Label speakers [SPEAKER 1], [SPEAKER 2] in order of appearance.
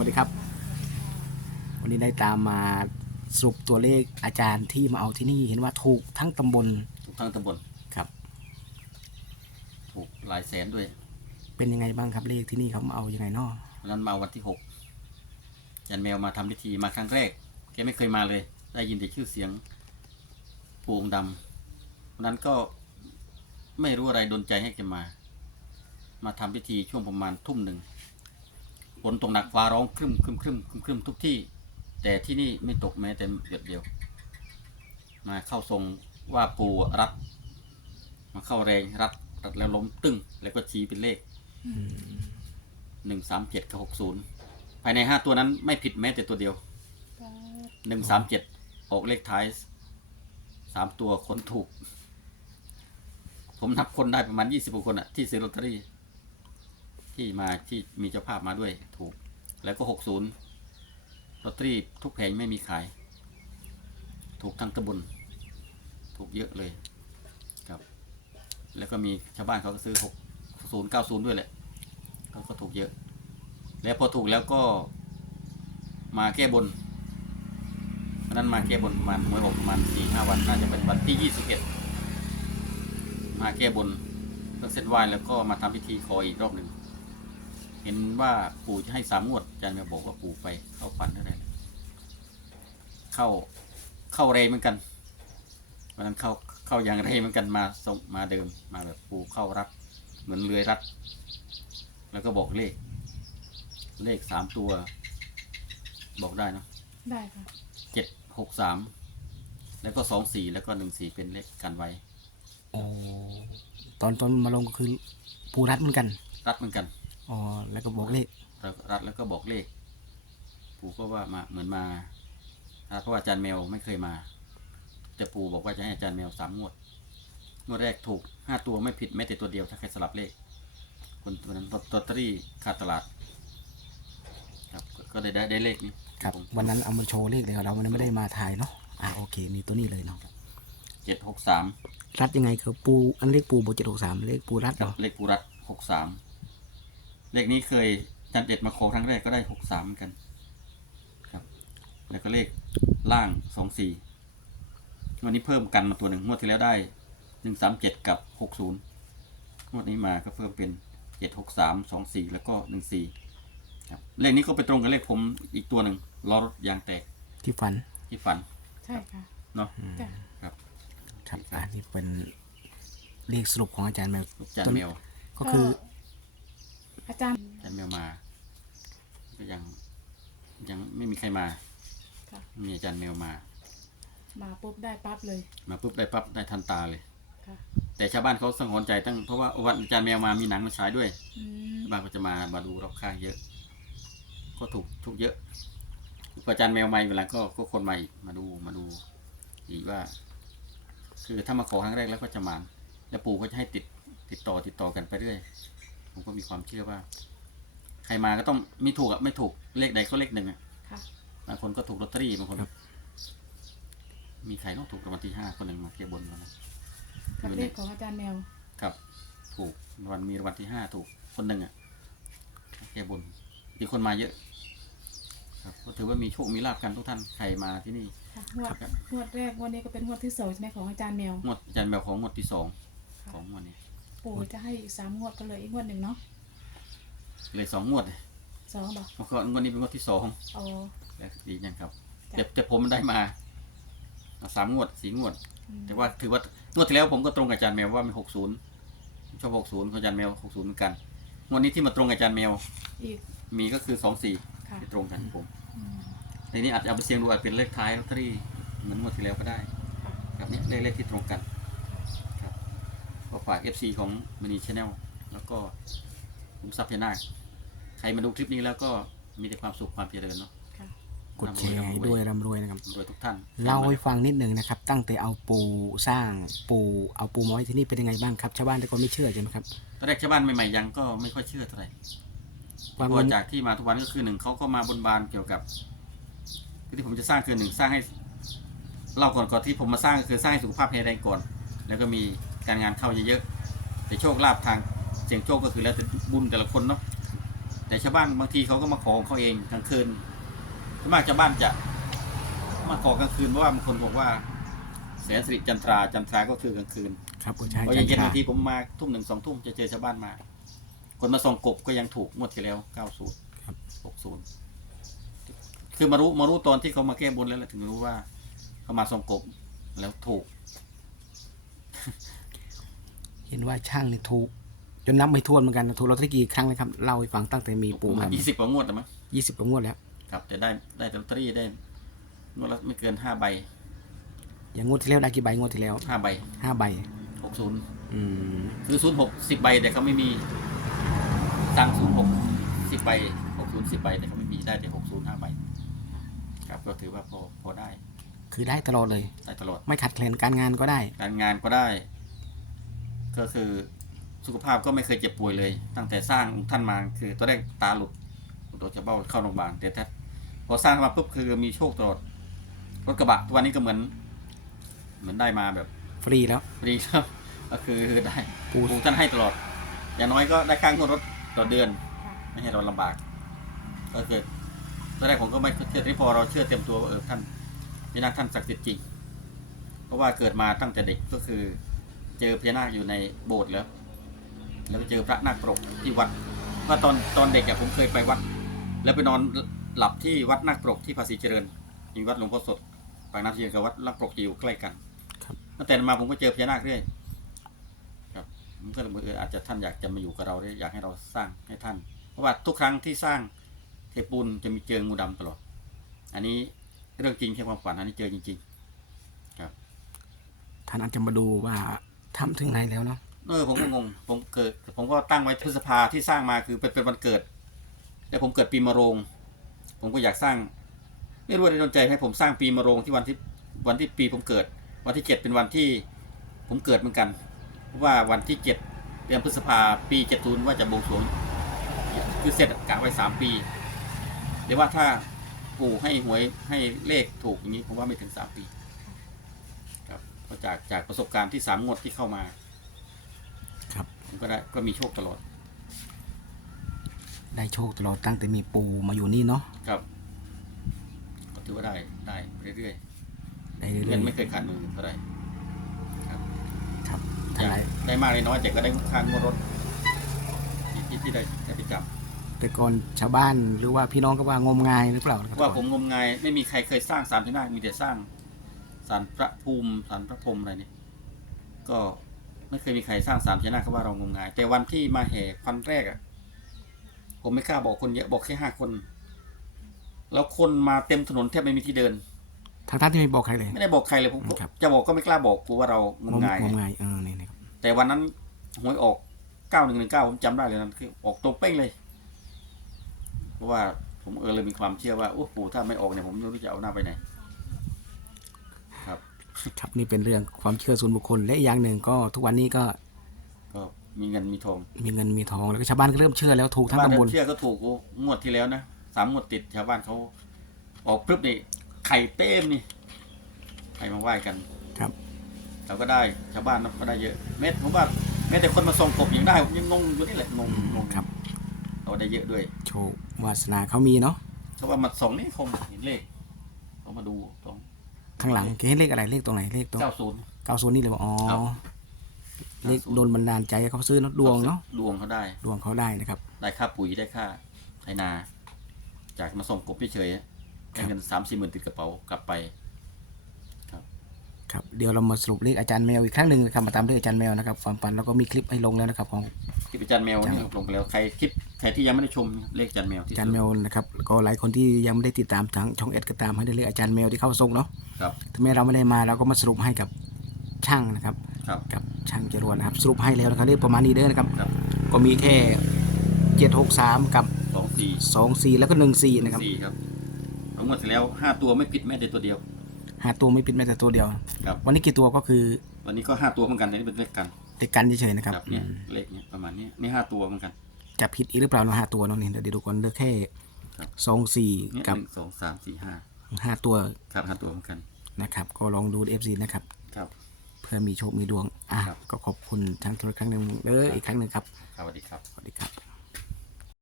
[SPEAKER 1] วัสดีครับ วันนี้ได้ตามมาสรุปตัวเลขอาจารย์ที่มาเอาที่นี่เห็นว่าถูกทั้งตำบล
[SPEAKER 2] ทุกทางตำบล
[SPEAKER 1] ครับ
[SPEAKER 2] ถูกหลายแสนด้วย
[SPEAKER 1] เป็นยังไงบ้างครับเลขที่นี่เขามาเอายังไงเนาะ
[SPEAKER 2] วันนั้นมาวันที่หกจันแมวมาทำพิธีมาครั้งแรกแกไม่เคยมาเลย ได้ยินแต่ชื่อเสียงปู่องค์ดำวันนั้นก็ไม่รู้อะไรดนใจให้แกมา มาทำพิธีช่วงประมาณทุ่มหนึ่ง ฝนตกหนักฟ้าร้องครึมครึมครึมครึมครึมทุกที่ แต่ที่นี่ไม่ตกแม้แต่หยดเดียว มาเข้าทรงว่าปูรัดมาเข้าแรงรัดรัดแล้วล้มตึ้ง แล้วก็ชี้เป็นเลขหนึ่งสามเจ็ดกับหกศูนย์ภายในห้าตัวนั้นไม่ผิดแม้แต่ตัวเดียวหนึ่งสามเจ็ดออกเลขท้ายสามตัวคนถูก ผมนับคนได้ประมาณยี่สิบกว่าคนอะที่ซื้อลอตเตอรี่ ที่มาที่มีเจ้าภาพมาด้วยถูก แล้วก็หกศูนย์ลอตเตอรี่ทุกแผงไม่มีขาย ถูกทั้งตะบุญถูกเยอะเลยครับ แล้วก็มีชาวบ้านเขาก็ซื้อหกศูนย์เก้าศูนย์ด้วยแหละเขาก็ถูกเยอะ แล้วพอถูกแล้วก็มาแก้บนวันนั้นมาแก้บนประมาณหวยออกประมาณสี่ห้าวันน่าจะเป็นวันที่ยี่สิบเอ็ดมาแก้บนเส้นไหว้แล้วก็มาทำพิธีขออีกรอบหนึ่ง เห็นว่าปู่จะให้สามงวดอาจารย์มาบอกว่าปู่ไปเข้าฝันอะไรนะเข้าเข้าเรเหมือนกันวันนั้นเข้าเข้าอย่างเรเหมือนกันมาส่งมาเดิมมาแบบปู่เข้ารัดเหมือนเลื้อยรัด แล้วก็บอกเลข เลขสามตัว บอกได้เนอะ
[SPEAKER 3] ได้ค่ะ
[SPEAKER 2] เจ็ดหกสามแล้วก็สองสี่แล้วก็หนึ่งสี่เป็นเลขกันไว้
[SPEAKER 1] โอ้ตอนตอนมาลงก็คือปูรัดเหมือนกัน
[SPEAKER 2] รัดเหมือนกัน
[SPEAKER 1] อ๋อแล้วก็บอกเลข
[SPEAKER 2] แล้วรัดแล้วก็บอกเลข ปู่ก็ว่ามาเหมือนมาเพราะว่าอาจารย์แมวไม่เคยมาแต่ปู่บอกว่าจะให้อาจารย์แมวสามงวดงวดแรกถูกห้าตัวไม่ผิดแม้แต่ตัวเดียวถ้าใครสลับเลข คนตัวนั้นลอตเตอรี่ขาดตลาด ครับ ก็ก็ได้ได้ได้เลขนี้
[SPEAKER 1] ครับวันนั้นเอามาโชว์เลขเลยครับเราวันนั้นไม่ได้มาถ่ายเนาะอ่าโอเคมีตัวนี้เลยเนาะ
[SPEAKER 2] เจ็ดหกสาม
[SPEAKER 1] รัดยังไงคือปูอันเลขปูโบเจ็ดหกสามเลขปูรัด
[SPEAKER 2] กั
[SPEAKER 1] เหร
[SPEAKER 2] บ
[SPEAKER 1] อ
[SPEAKER 2] เลขปูรัดหกสาม เลขนี้เคยอาจันเด็ดมาโคครั้งแรกก็ได้หกสามเหมือนกันครับ แล้วก็เลขล่างสองสี่วันนี้เพิ่มกันมาตัวหนึ่งงวดที่แล้วได้หนึ่งสามเจ็ดกับหกศูนย์งวดนี้มาก็เพิ่มเป็นเจ็ดหกสามสองสี่แล้วก็หนึ่งสี่ครับเลขนี้ก็ไปตรงกับเลขผมอีกตัวหนึ่งล้อรถยางแตก
[SPEAKER 1] ที่ฝัน
[SPEAKER 2] ที่ฝัน
[SPEAKER 3] ใช่ค่ะ
[SPEAKER 2] เนาะ
[SPEAKER 3] จ้ะ
[SPEAKER 2] ครับ
[SPEAKER 1] ครับอ่านี่เป็นเลขสรุปของอาจารย์แมว
[SPEAKER 2] ลูกจันแมว
[SPEAKER 1] ก็คือ
[SPEAKER 3] อาจารย์
[SPEAKER 2] จันแมวมา ก็ยังยังไม่มีใครมา
[SPEAKER 3] ค่ะ
[SPEAKER 2] มีอาจารย์แมวมา
[SPEAKER 3] มาปุ๊บได้ปั๊บเลย
[SPEAKER 2] มาปุ๊บได้ปั๊บได้ทันตาเลย
[SPEAKER 3] ค่ะ
[SPEAKER 2] แต่ชาวบ้านเขาสังหรณ์ใจตั้งเพราะว่าวันอาจารย์แมวมามีหนังมาฉายด้วย
[SPEAKER 3] อืม
[SPEAKER 2] ชาวบ้านก็จะมามาดูรอบข้างเยอะ ก็ถูกถูกเยอะพออาจารย์แมวมาเวลาก็ก็คนมาอีกมาดูมาดูอีกว่า คือถ้ามาขอครั้งแรกแล้วก็จะมานแล้วปู่ก็จะให้ติดติดต่อติดต่อกันไปเรื่อย ผมก็มีความเชื่อว่า ใครมาก็ต้องมีถูกอะไม่ถูกเลขใดก็เลขหนึ่งอะ
[SPEAKER 3] ค่ะ
[SPEAKER 2] บางคนก็ถูกลอตเตอรี่บางคน
[SPEAKER 1] ครับ
[SPEAKER 2] มีใครต้องถูกรางวัลที่ห้าคนหนึ่งมาเก็บบนแล้วนะ
[SPEAKER 3] กับเลขของอาจารย์แมว
[SPEAKER 2] ครับ ถูกรางวัลมีรางวัลที่ห้าถูกคนหนึ่งอะแก้บนมีคนมาเยอะ ครับก็ถือว่ามีโชคมีลาบกันทุกท่านใครมาที่นี่
[SPEAKER 3] ค่ะงวด
[SPEAKER 2] ครับ
[SPEAKER 3] งวดแรกงวดนี้ก็เป็นงวดที่สองใช่ไหมของอาจารย์แมว
[SPEAKER 2] งวดอาจันแมวของงวดที่สอง
[SPEAKER 3] ค่ะ
[SPEAKER 2] ของงวดนี้
[SPEAKER 3] ปู่จะให้อีกสามงวดก็เลยอีกงวดหนึ่งเนาะ
[SPEAKER 2] เลยสองงวดเลย
[SPEAKER 3] สองบอก
[SPEAKER 2] เมื่อก่อนงวดนี้เป็นงวดที่สอง
[SPEAKER 3] อ๋อ
[SPEAKER 2] แล้วดีนั่นครับ
[SPEAKER 3] จ้ะ
[SPEAKER 2] แต่แต่ผมได้มาสามงวดสี่งวด
[SPEAKER 3] อืม
[SPEAKER 2] แต่ว่าถือว่างวดที่แล้วผมก็ตรงกับอาจารย์แมวว่ามีหกศูนย์ชอบหกศูนย์ของอาจารย์แมวหกศูนย์เหมือนกันงวดนี้ที่มาตรงกับอาจารย์แมว
[SPEAKER 3] อีก
[SPEAKER 2] มีก็คือสองสี่
[SPEAKER 3] ค่ะ
[SPEAKER 2] ที่ตรงกันผม
[SPEAKER 3] อืม
[SPEAKER 2] ในนี้อาจจะเอาไปเสี่ยงดูอาจเป็นเลขท้ายลอตเตอรี่เหมือนงวดที่แล้วก็ได้
[SPEAKER 3] ค่ะ
[SPEAKER 2] ครับเนี่ยเลขเลขที่ตรงกันครับ ก็ฝาก FC ของมินิชแนลแล้วก็ผมซับพนาคใครมาดูคลิปนี้แล้วก็มีแต่ความสุขความเจริญเนาะ
[SPEAKER 3] ค่ะ
[SPEAKER 1] กดแชร์ให้ด้วยร่ำรวยนะครับ
[SPEAKER 2] รวยทุกท่าน
[SPEAKER 1] เล่าให้ฟังนิดหนึ่งนะครับ ตั้งแต่เอาปูสร้างปูเอาปูมาไว้ที่นี่เป็นยังไงบ้างครับชาวบ้านทุกคนไม่เชื่อใช่ไหมครับ
[SPEAKER 2] ตอนแรกชาวบ้านใหม่ๆยังก็ไม่ค่อยเชื่อเท่าไหร่
[SPEAKER 1] ความ
[SPEAKER 2] เพราะว่าจากที่มาทุกวันก็คือหนึ่งเขาก็มาบนบานเกี่ยวกับคือที่ผมจะสร้างคือหนึ่งสร้างให้เล่าก่อนก่อนที่ผมมาสร้างก็คือสร้างให้สุขภาพแข็งแรงก่อน แล้วก็มี การงานเข้าเยอะๆแต่โชคลาภทางเสียงโชคก็คือแล้วแต่บุญแต่ละคนเนาะแต่ชาวบ้านบางทีเขาก็มาขอของเขาเองกลางคืนส่วนมากชาวบ้านจะมาขอกลางคืนเพราะว่าบางคนบอกว่าแสนสิริจันทราจันทราก็คือกลางคืน
[SPEAKER 1] ครับก็ใช่
[SPEAKER 2] เพราะ
[SPEAKER 1] อา
[SPEAKER 2] อ
[SPEAKER 1] จา
[SPEAKER 2] ย่ารง
[SPEAKER 1] ย์
[SPEAKER 2] เย็น
[SPEAKER 1] ชา
[SPEAKER 2] บางทีผมมาทุ่มหนึ่งสองทุ่มจะเจอชาวบ้านมา คนมาส่องกบก็ยังถูกงวดที่แล้วเก้าศูนย์
[SPEAKER 1] ครับ
[SPEAKER 2] หกศูนย์คือมารู้มารู้ตอนที่เขามาแก้บนแล้วแหละถึงรู้ว่าเขามาส่องกบแล้วถูก
[SPEAKER 1] เห็นว่าช่างนี่ถูก จนนับไม่ถ้วนเหมือนกันนะถูกลอตเตอรี่กี่ครั้งเลยครับเล่าให้ฟังตั้งแต่มี
[SPEAKER 2] ป
[SPEAKER 1] ปู่
[SPEAKER 2] ระมา
[SPEAKER 1] มา
[SPEAKER 2] ณยี่สิบกว่างวดนะมั้ง
[SPEAKER 1] ยี่สิบกว่างวดแล้ว
[SPEAKER 2] ครับแต่ได้ได้ลอตเตอรี่ได้งวดละไม่เกินห้าใบ
[SPEAKER 1] อย่างงวดที่แล้วได้กี่ใบงวดที่แล้ว
[SPEAKER 2] ห้าใบ
[SPEAKER 1] ห้าใบ
[SPEAKER 2] หกศูนย์
[SPEAKER 1] อืม
[SPEAKER 2] คือศูนย์หกสิบใบแต่เขาไม่มีสั่งศูนย์หกสิบใบหกศูนย์สิบใบแต่เขาไม่มีได้แต่หกศูนย์ห้าใบครับก็ถือว่าพอพอได้
[SPEAKER 1] คือได้ตลอดเลย
[SPEAKER 2] ได้ตลอด
[SPEAKER 1] ไม่ขัดแคลนการงานก็ได้
[SPEAKER 2] การงานก็ได้ ก็คือสุขภาพก็ไม่เคยเจ็บป่วยเลย ตั้งแต่สร้างองค์ท่านมาคือตัวแรกตาหลุดตัวจะเบ้าเข้าโรงพยาบาลแต่ถ้าพอสร้างมาปุ๊บคือมีโชคตลอดรถกระบะตัวนี้ก็เหมือน เหมือนได้มาแบบ
[SPEAKER 1] ฟรีแล้ว
[SPEAKER 2] ฟรีครับ ก็คือได้
[SPEAKER 1] ปู่
[SPEAKER 2] ปู่ท่านให้ตลอด อย่างน้อยก็ได้ค่างวดรถต่อเดือน
[SPEAKER 3] ค่ะ
[SPEAKER 2] ไม่ให้เราลำบาก ก็คือตอนแรกผมก็ไม่เชื่อที่พอเราเชื่อเต็มตัวว่าเออท่านนี่นะท่านศักดิ์สิทธิ์จริง เพราะว่าเกิดมาตั้งแต่เด็กก็คือ เจอพญานาคอยู่ในโบสถ์แล้วแล้วก็เจอพระนาคปรกที่วัดว่าตอนตอนเด็กอะผมเคยไปวัด แล้วไปนอนหลับที่วัดนาคปรกที่ภาษีเจริญมีวัดหลวงพ่อสดปากน้ำเชียงกับวัดนาคปรกจะอยู่ใกล้กัน
[SPEAKER 1] ครับ
[SPEAKER 2] ตั้งแต่นั้นมาผมก็เจอพญานาคเรื่อยครับผมก็เลยบอกเอออาจจะท่านอยากจะมาอยู่กับเราด้วยอยากให้เราสร้างให้ท่าน เพราะว่าทุกครั้งที่สร้างเทปูนจะมีเจองูดำตลอดอันนี้เรื่องจริงแค่ความฝันอันนี้เจอจริง
[SPEAKER 1] ท่านอาจจะมาดูว่า ทำถึงไหนแล้วเนาะ
[SPEAKER 2] เออผมก็งง ผมเกิด ผมก็ตั้งไว้พฤษภาที่สร้างมาคือเป็นเป็นวันเกิดแล้วผมเกิดปีมะโรง ผมก็อยากสร้าง ไม่รู้อะไรโดนใจให้ผมสร้างปีมะโรงที่วันที่วันที่ปีผมเกิด วันที่เจ็ดเป็นวันที่ ผมเกิดเหมือนกันเพราะว่าวันที่เจ็ดเดือนพฤษภาปีเจ็ดศูนย์ว่าจะบวงสรวงคือเสร็จกะไว้สามปีเดี๋ยวว่าถ้าปู่ให้หวยให้เลขถูกอย่างนี้ผมว่าไม่ถึงสามปี ก็จากจากประสบการณ์ที่สามงวดที่เข้ามา
[SPEAKER 1] ครับ
[SPEAKER 2] ผมก็ได้ก็มีโชคตลอด
[SPEAKER 1] ได้โชคตลอดตั้งแต่มีปู่มาอยู่นี่เนาะ
[SPEAKER 2] ครับ ก็ถือว่าได้ได้เรื่อย
[SPEAKER 1] ได้
[SPEAKER 2] ๆ
[SPEAKER 1] เรื่
[SPEAKER 2] เงิ
[SPEAKER 1] อย
[SPEAKER 2] นไม่เคยขาดมือเท่าไหร่
[SPEAKER 1] ๆครับ
[SPEAKER 2] อ
[SPEAKER 1] ท่าน
[SPEAKER 2] ยาก
[SPEAKER 1] ไร
[SPEAKER 2] ได้มากเลยน้อยแต่ก็ได้ค่างวดรถที่ที่ที่ได้ได้ไปจ
[SPEAKER 1] แต่ก่อนชาวบ้านหรือว่าพี่น้องก็ว่างมงายหรือเปล่าครับำ
[SPEAKER 2] ว่าผมงมงายไม่มีใครเคยสร้างสารพญานาคมีแต่สร้าง สารพระภูมิสารพระพรหมอะไรเนี่ย ก็ไม่เคยมีใครสร้างสารพญานาคเขาว่าเรางมงาย แต่วันที่มาแห่ควันแรกอะ ผมไม่กล้าบอกคนเยอะบอกแค่ห้าคน แล้วคนมาเต็มถนนแทบไม่มีที่เดิน
[SPEAKER 1] ทางท่านที่ไม่บอกใครเลย
[SPEAKER 2] ไม่ได้บอกใครเลยผมก็
[SPEAKER 1] ครับ
[SPEAKER 2] จะบอกก็ไม่กล้าบอกกูว่าเราง
[SPEAKER 1] ง
[SPEAKER 2] ม
[SPEAKER 1] ม
[SPEAKER 2] งาย
[SPEAKER 1] งมงายเออนี่นะครับ
[SPEAKER 2] แต่วันนั้นหวยออกเก้าหนึ่งหนึ่งเก้าผมจำได้เลยนั้นคือออกตรงเป้งเลย เพราะว่าผมเออเลยมีความเชื่อว่าโอ้ปู่ถ้าไม่ออกเนี่ยผมไม่รู้จะเอาหน้าไปไหน ครับ
[SPEAKER 1] ครับนี่เป็นเรื่องความเชื่อส่วนบุคคล และอีกอย่างหนึ่งก็ทุกวันนี้ก็
[SPEAKER 2] ก็มีเงินมีทอง
[SPEAKER 1] มีเงินมีทองแล้วก็ชาวบ้านก็เริ่มเชื่อแล้วถูกทั้ง
[SPEAKER 2] บ้าน
[SPEAKER 1] ตำบล
[SPEAKER 2] เชื่อก็ถูกโอ้งวดที่แล้วนะสามงวดติดชาวบ้านเขาออกพรึบนี่ไข่เต้มนี่ใครมาไหว้กัน
[SPEAKER 1] ครับ
[SPEAKER 2] เราก็ได้ชาวบ้านนะก็ได้เยอะเม็ดผมว่าแม้แต่คนมาส่งกบยังได้ผมยังงงอยู่นี่แหละงงงง
[SPEAKER 1] ครับ
[SPEAKER 2] เราได้เยอะด้วย
[SPEAKER 1] โชควาสนาเขามีเนาะ
[SPEAKER 2] เพราะว่ามาส่งนี่คงเห็นเลขเขามาดูตรง
[SPEAKER 1] ข้างหลังเห็นเลขอะไรเลขตรงไหนเลขตรง
[SPEAKER 2] เก้าศูนย์
[SPEAKER 1] เก้าศูนย์นี่เลยบอกอ๋อ
[SPEAKER 2] ครับ
[SPEAKER 1] เลขโดนบันดาลใจให้เขาซื้อเนอะดวงเนาะ
[SPEAKER 2] ดวงเขาได้
[SPEAKER 1] ดวงเขาได้นะครับ
[SPEAKER 2] ได้ค่าปุ๋ยได้ค่าไถนา จากมาส่งกบเฉยๆได้เงินสามสี่หมื่นติดกระเป๋ากลับไป
[SPEAKER 1] ครับเดี๋ยวเรามาสรุปเลขอาจารย์แมวอีกครั้งหนึ่งนะครับมาตามเลขอาจารย์แมวนะครับความฝันแล้วก็มีคลิปให้ลงแล้วนะครับของ
[SPEAKER 2] ที่อาจารย์แมวนี่ลงไปแล้วใครคลิปใครที่ยังไม่ได้ชมเลขอาจารย์แมวที่
[SPEAKER 1] อาจารย์แมวนะครับก็หลายคนที่ยังไม่ได้ติดตามทางช่องเอ็ดก็ตามให้ได้เลขอาจารย์แมวที่เข้าทรงเนาะ
[SPEAKER 2] ครับ
[SPEAKER 1] ถ้าแม้เราไม่ได้มาเราก็มาสรุปให้กับช่างนะครับ
[SPEAKER 2] ครับ
[SPEAKER 1] กับช่างจรวดนะครับ สรุปให้แล้วนะครับเลขประมาณนี้เด้อนะครับ
[SPEAKER 2] ครับ
[SPEAKER 1] ก็มีแค่เจ็ดหกสามกับ
[SPEAKER 2] สองสี่
[SPEAKER 1] สองสี่แล้วก็หนึ่งสี่นะครับ
[SPEAKER 2] สี่ครับทั้งหมดแล้วห้าตัวไม่ผิดแม้แต่ตัวเดียว
[SPEAKER 1] หาตัวไม่ผิดแม้แต่ตัวเดียว
[SPEAKER 2] ครับ
[SPEAKER 1] วันนี้กี่ตัวก็คือ
[SPEAKER 2] วันนี้ก็ห้าตัวเหมือนกันแต่นี่เป็นเลขกัน
[SPEAKER 1] ติดกันเฉยๆนะครับ
[SPEAKER 2] เนี่ย
[SPEAKER 1] อืม
[SPEAKER 2] เลขเนี่ยประมาณนี้นี่ห้าตัวเหมือนกัน
[SPEAKER 1] จะผิดอีกหรือเปล่าเนาะห้าตัวเนาะนี่เดี๋ยวดูก่อนเหลือกแค่
[SPEAKER 2] ครับ
[SPEAKER 1] สองสี่
[SPEAKER 2] เนี่ย
[SPEAKER 1] กับ
[SPEAKER 2] หนึ่งสองสามสี่ห้า
[SPEAKER 1] ห้าตัว
[SPEAKER 2] ครับห้าตัวเหมือนกัน
[SPEAKER 1] นะครับ ก็ลองดูเอฟซีนะครับ
[SPEAKER 2] ครับ
[SPEAKER 1] เพื่อมีโชคมีดวงอะ
[SPEAKER 2] ครับ
[SPEAKER 1] ก็ขอบคุณทางโทรครั้งหนึ่งเลยอีกครั้งหนึ่งครับ
[SPEAKER 2] ครับสวัสดีครับ
[SPEAKER 1] สวัสดีครับ